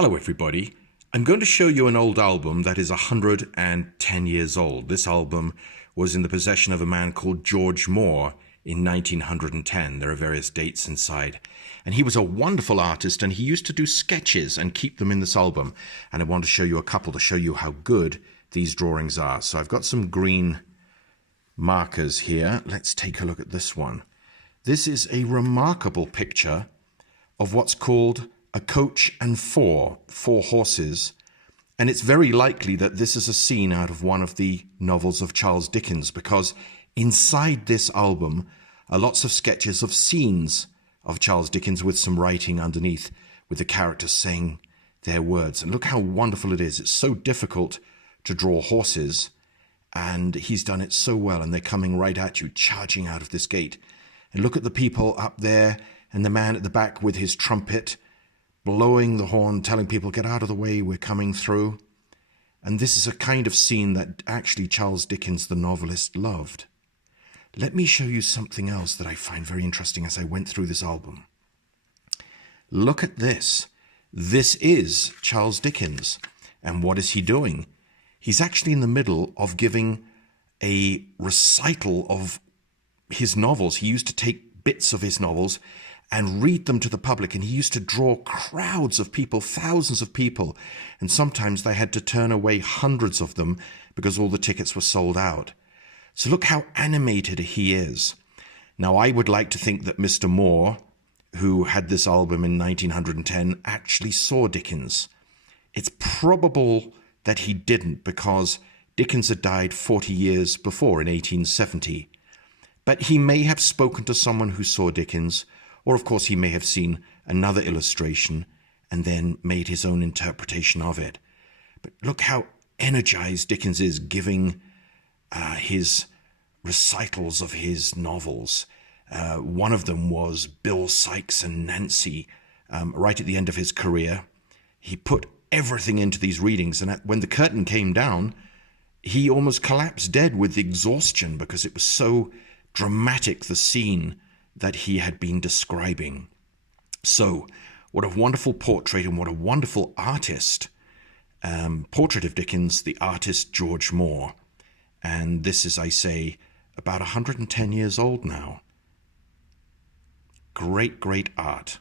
Hello everybody. I'm going to show you an old album that is 110 years old. This album was in the possession of a man called George Moore in 1910. There are various dates inside. And he was a wonderful artist, and he used to do sketches and keep them in this album. And I want to show you a couple to show you how good these drawings are. So I've got some green markers here. Let's take a look at this one. This is a remarkable picture of what's called a coach and four horses, and it's very likely that this is a scene out of one of the novels of Charles Dickens, because inside this album are lots of sketches of scenes of Charles Dickens with some writing underneath, with the characters saying their words. And look how wonderful it is. It's so difficult to draw horses, and he's done it so well, and they're coming right at you, charging out of this gate. And look at the people up there, and the man at the back with his trumpet, blowing the horn, telling people, get out of the way, we're coming through. And this is a kind of scene that actually Charles Dickens, the novelist, loved. Let me show you something else that I find very interesting as I went through this album. Look at this. This is Charles Dickens. And what is he doing? He's actually in the middle of giving a recital of his novels. He used to take bits of his novels and read them to the public, and he used to draw crowds of people, thousands of people, and sometimes they had to turn away hundreds of them because all the tickets were sold out. So look how animated he is. Now, I would like to think that Mr. Moore, who had this album in 1910, actually saw Dickens. It's probable that he didn't, because Dickens had died 40 years before, in 1870. But he may have spoken to someone who saw Dickens, or of course he may have seen another illustration and then made his own interpretation of it. But look how energized Dickens is giving his recitals of his novels. One of them was Bill Sikes and Nancy, right at the end of his career. He put everything into these readings, and when the curtain came down, he almost collapsed dead with exhaustion because it was so dramatic, the scene that he had been describing. So, what a wonderful portrait, and what a wonderful artist. Portrait of Dickens, the artist George Moore. And this is, I say, about 110 years old now. Great, great art.